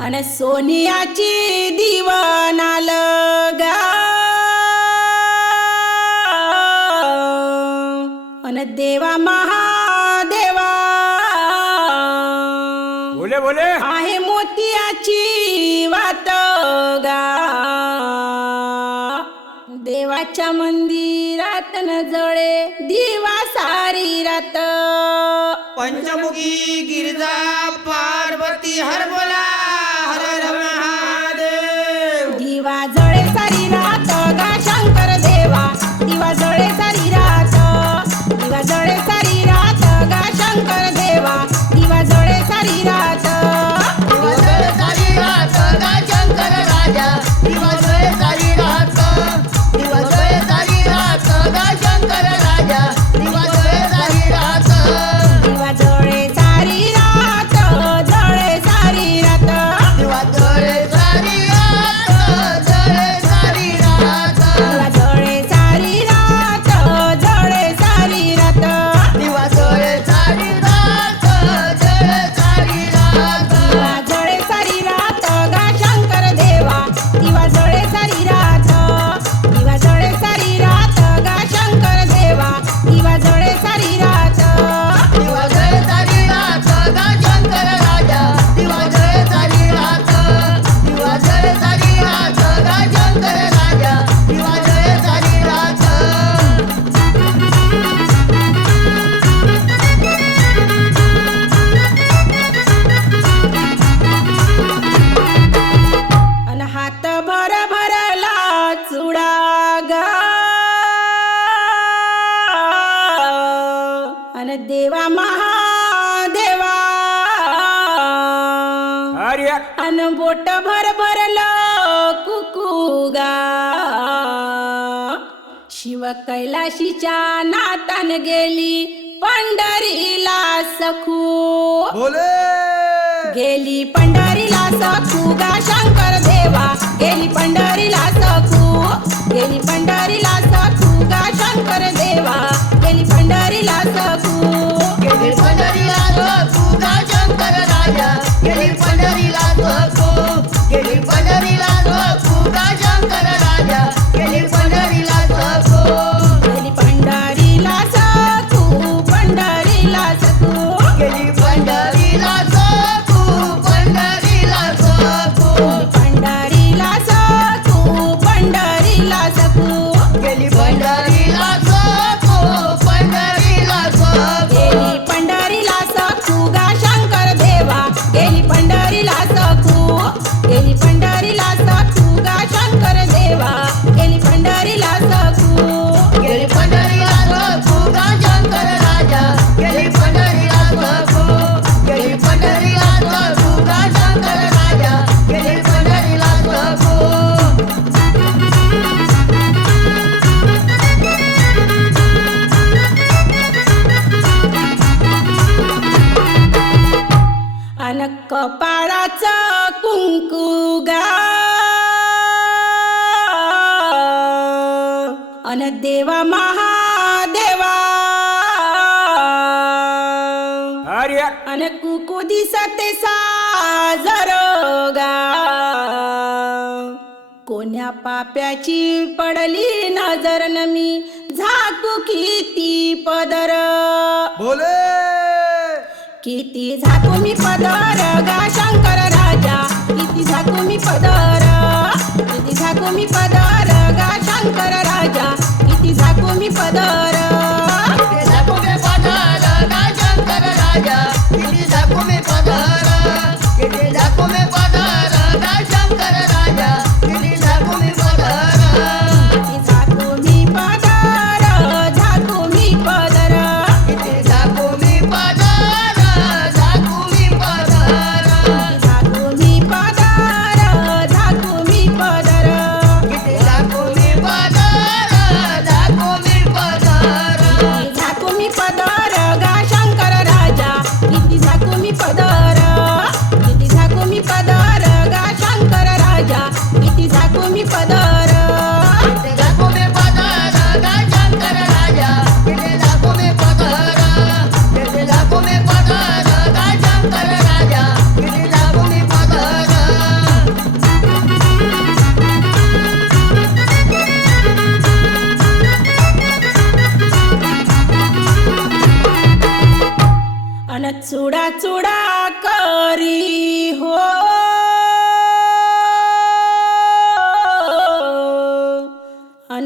आणि सोनियाची दिवानाल आणि देवा महादेवा. बोले बोले. आहे मोतियाची वात गा. देवाच्या मंदिरात न जळे दिवा सारी रात. पंचमुखी गिरजा पार्वती हरबोला देवा महादेवा. अन बोट भर भरल कुकुगा शिव कैलाशीच्या नातान गेली पंढरीला सखू. गेली पंढरीला सखू गा शंकर देवा. गेली पंढरी कपाळाचा कुंकू गा. अन देवा महादेवा. अन कुकू दिसते साजर गा. कोण्या पाप्याची पडली नजर नमी मी झाकू किती पदर. बोले. किती झाकू मी पदर गा शंकर राजा? किती झाकू मी पदर? किती झाकू मी पदर गा शंकर राजा? किती झाकू मी पदर?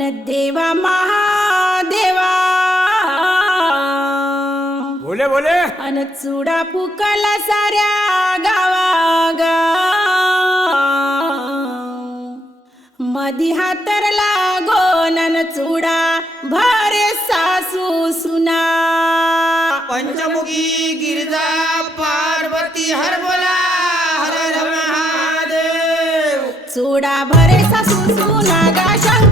देवा महादेवा. बोले बोले. अन चुडा फुकला साऱ्या गावा गा मधी हातरला गोनन चुडा भारे सासू सुना. पंचमुखी गिरजा पार्वती हर बोला हर महादेव. चुडा भरे सासू सुना गा शंकर.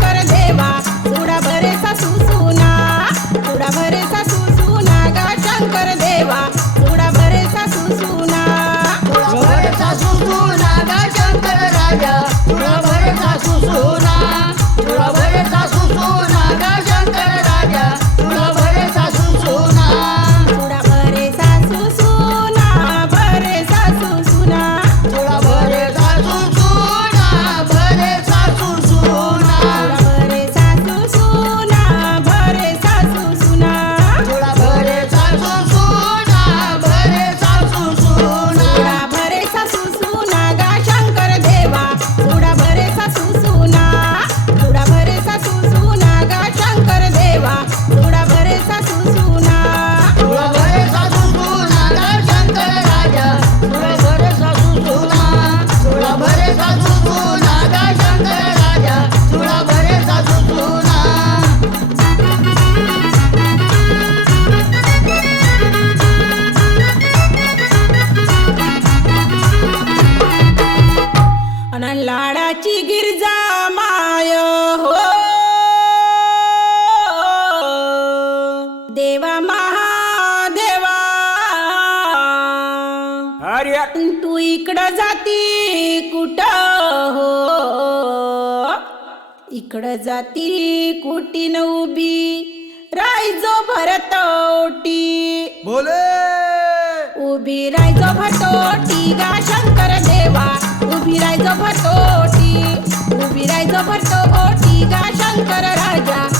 तू इकडं जाती कुठं हो? इकडं जाती कुटीन उभी? रायजो भरतोटी. बोले! उभी रायजो भरतोटी गा शंकर देवा. उभी रायजो भरतोटी उभी रायजो भरतोटी गा शंकर राजा.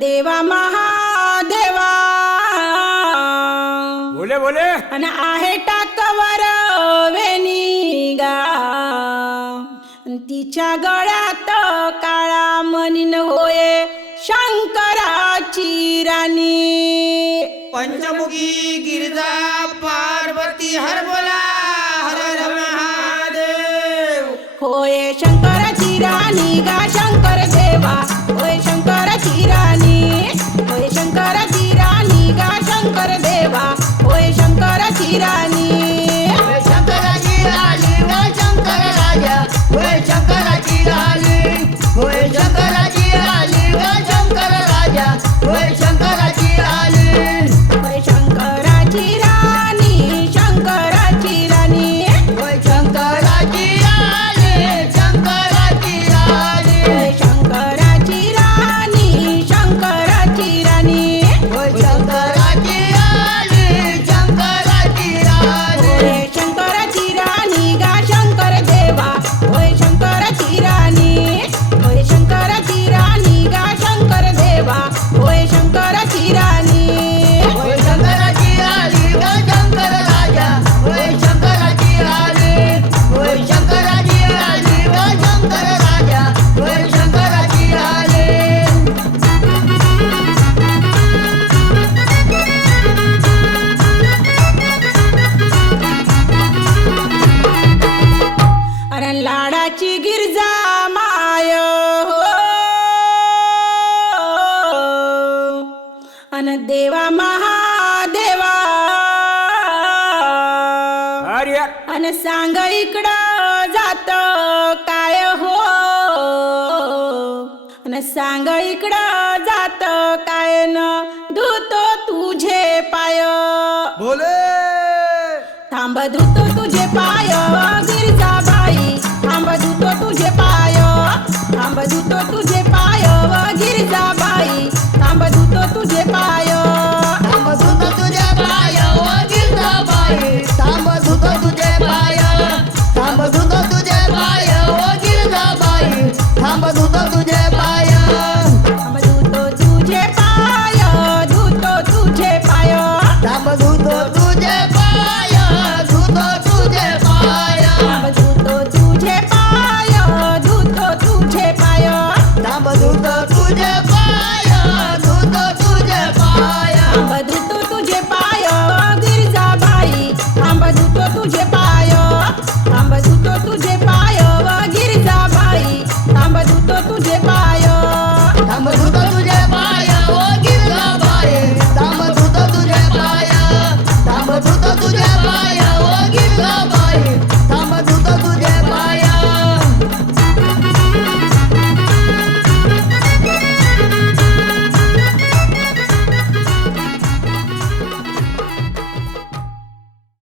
देवा महादेवा. बोले बोले. अन आहे टाकवर वेनिगा तिच्या गळ्यात काळा मनीन होय शंकराची राणी. पंचमुखी गिरजा पार्वती हर बोला हर हर महादेव. होय शंकराची राणी गा शंकर देवा. శంకర చీరాని हरिहर आणि सांग इकडं जात काय हो? आणि सांग इकडं जात काय न धुतो तुझे पाय? बोले. थांब धुतो तुझे पाय.